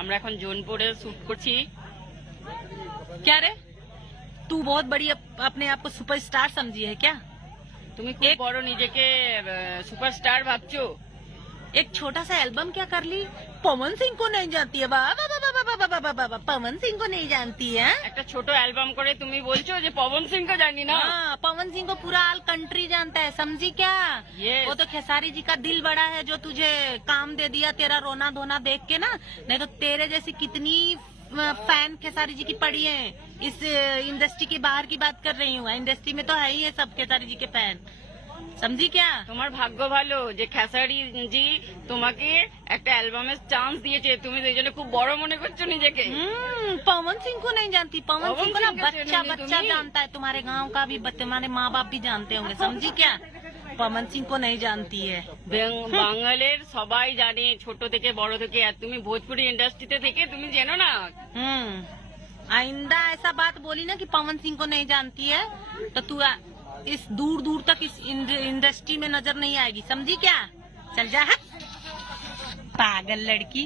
আমরা এখন জোনপুরে শুট করছি। क्या रे, तू बहुत बड़ी अपने आप को सुपरस्टार समझी है क्या? তুমি খুব বড় নিজেকে সুপারস্টার ভাবছো। एक छोटा सा एल्बम क्या कर ली? पवन सिंह को नहीं जानती है? बाबा बाबा बाबा बाबा बाबा पवन सिंह को नहीं जानती है? একটা ছোট অ্যালবাম করে তুমি বলছো যে পবন সিংকে জানি না। हाँ, पवन सिंह को पूरा ऑल कंट्री जानता है, समझी क्या? Yes. वो तो खेसारी जी का दिल बड़ा है जो तुझे काम दे दिया, तेरा रोना धोना देख के ना। नहीं तो तेरे जैसी कितनी फैन खेसारी जी की पड़ी है। इस इंडस्ट्री के बाहर की बात कर रही हूँ, इंडस्ट्री में तो है ही है सब खेसारी जी के फैन, समझी क्या? তোমার ভাগ্য ভালো যে খেসারি জি তোমাকে একটা অ্যালবামের চান্স দিয়েছে, তুমি তো এই জন্য খুব বড় মনে করছো নিজেকে। पवन सिंह को नहीं जानती? पवन सिंह को ना सिंह को बच्चा नहीं बच्चा तुम्हें? जानता है, तुम्हारे गांव का भी, तुम्हारे माँ बाप भी जानते होंगे, समझी क्या? पवन सिंह को नहीं जानती है। বাঙালির সবাই জানে ছোট থেকে বড় থেকে, আর তুমি ভোজপুরি ইন্ডাস্ট্রিতে থেকে তুমি জানো না। आइंदा ऐसा बात बोली ना कि पवन सिंह को नहीं जानती है तो तू इस दूर दूर तक इस इंडस्ट्री में नजर नहीं आएगी, समझी क्या? चल जा, हट पागल लड़की।